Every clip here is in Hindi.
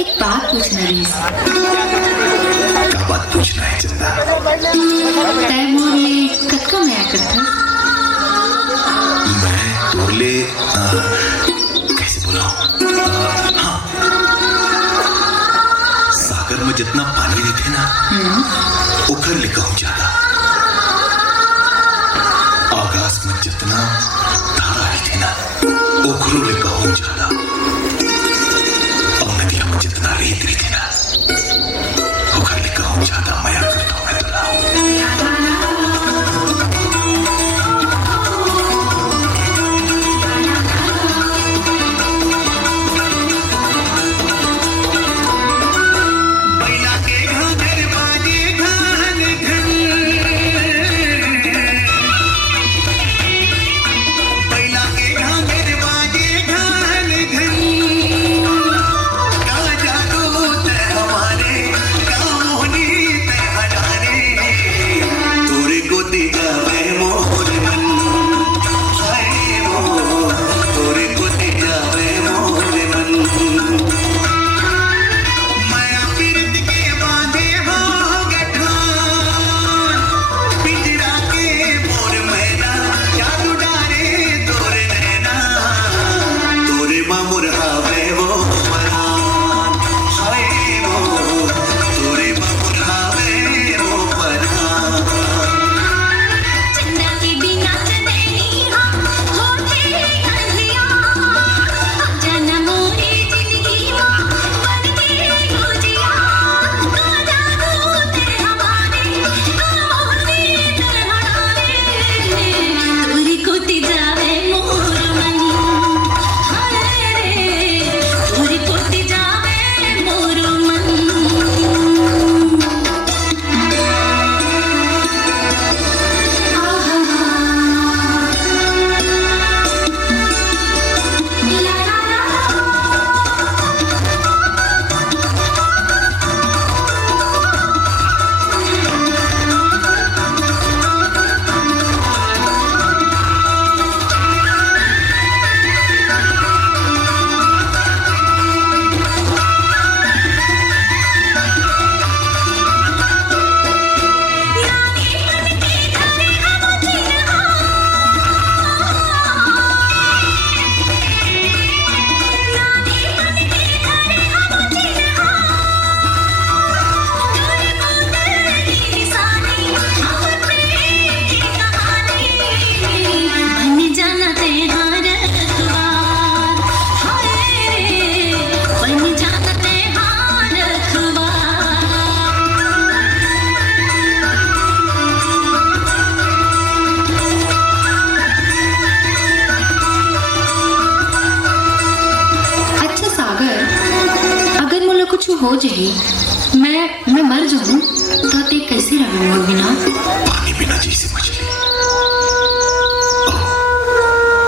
एक बात पूछना रही। क्या बात पूछना है चंदा? तय मोरले कक्का में आकर था। मैं तोरले कैसे बोला? हाँ, सागर में जितना पानी रहते ना उखर लिखा हूँ ज्यादा। आकाश में जितना धारा रहते ना उखरू लिखा हूँ ज्यादा। और नदिया में जितना रेत रहते ना उखर लिखा हूँ ज्यादा। माया करता हूँ मैं तुला। हो जाए, मैं मर जाऊं तो ते कैसे रहूं मोर बिना? पानी बिना जैसे मछली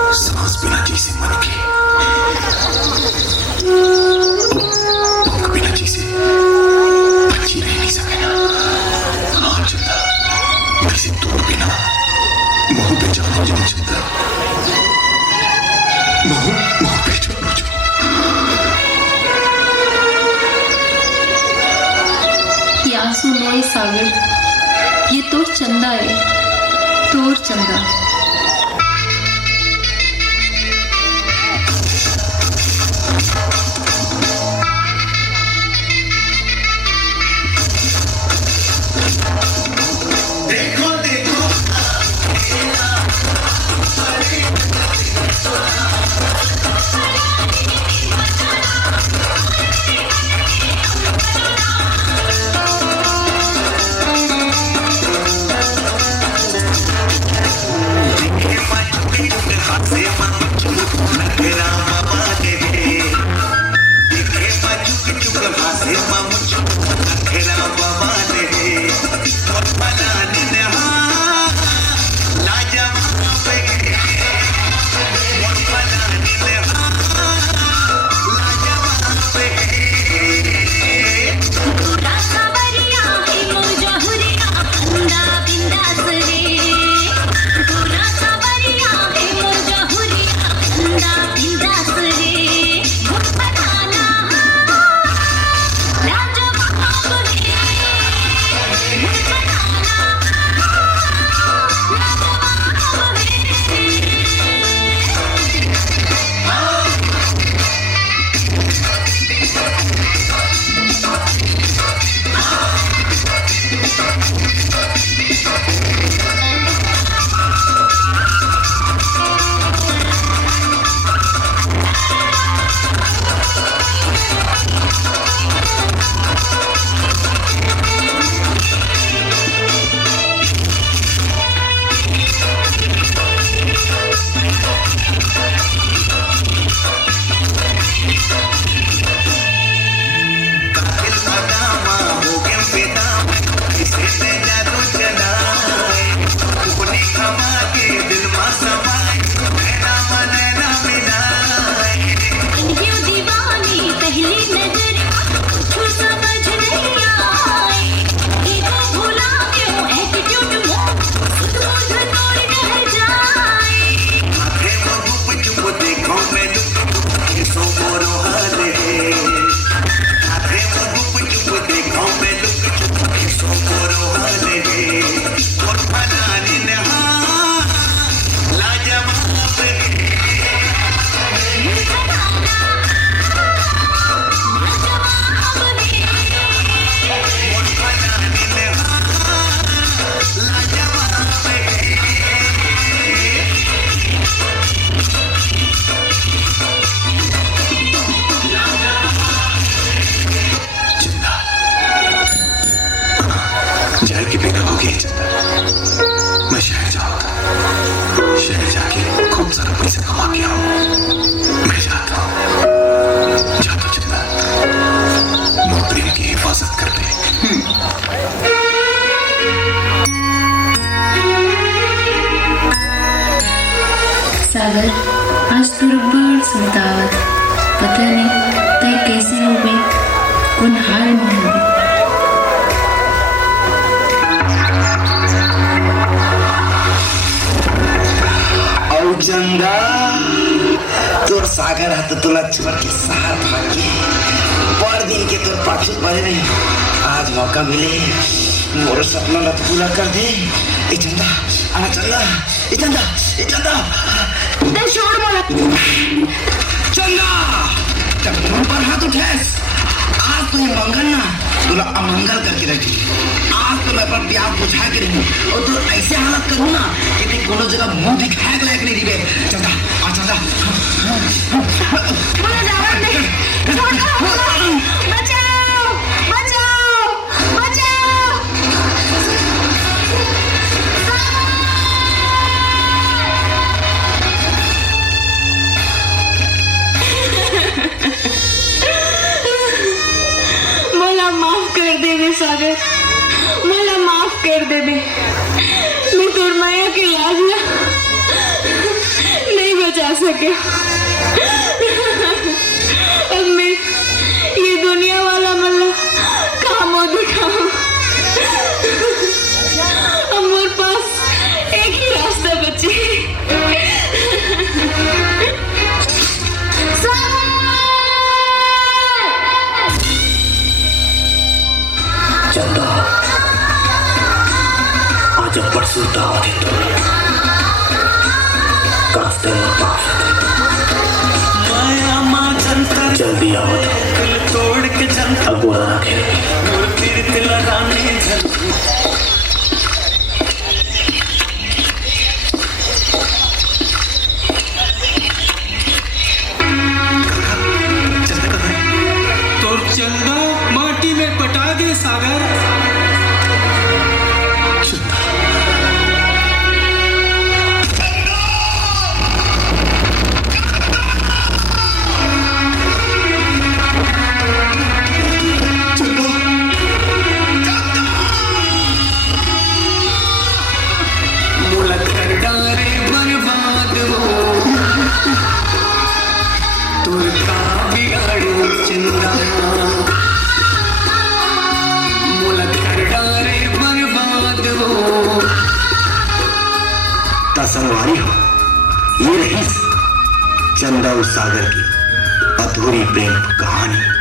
और सांस बिना जैसे मन की, पंख बिना जैसे पक्षी रह नहीं सके ना। हाँ चंदा, वैसे तू बिना मोह पे जाना नहीं चंदा, मोह पे जाना जो। आंसू नोए सागर, ये तोर चंदा है, तोर चंदा। जहर के बिना हो गई चंदा, मैं शहर जाऊंगा, शहर जाके खूब सारा पैसा कमा के आऊं। मैं जाता हूं, जाता चंदा, मोर प्रेम की हिफाजत कर दे। सागर, आज तो बड़ सुनतावत, पता नहीं तय कैसे हो गई, कौन हाल में हो गई। चंदा, तोर सागर हाथ तुला छोड़ के साथ भागे, पर दिन के तोर पाछू पड़े नहीं, आज मौका मिले मोर सपना ला पूरा कर दे। ए चंदा, आना चंदा, ए चंदा, ए चंदा, ते छोड़ बोला चंदा, जब तुम पर हाथ उठेस, आज तो ये मंगल ना तुला अमंगल करके रखी। आज तो मैं पर प्यार बुझा के रहूं और तो ऐसे हालत करूं ना कि ते कोनो जगह मुंह दिखाए के लायक नहीं रही। चंदा, आ चंदा, बोला जावा नहीं, छोड़ो, बचाओ, बचाओ, बचाओ। मैं तुरमाया की लाज नहीं बचा सके। अब मैं ये दुनिया वाला मतलब काम हो दिखाऊं। अब मेरे पास एक ही रास्ता बचे। चंदा आज परसों दावत है तो कास्ते में पास जल्दी आओ तोड़ के अगोरा ना खेल चंदा माटी में पटा दे सागर। बर्बाद हो तुरका बिगाड़ो चंदा तसनवारी हो ये रही चंदा और सागर की अधूरी प्रेम कहानी।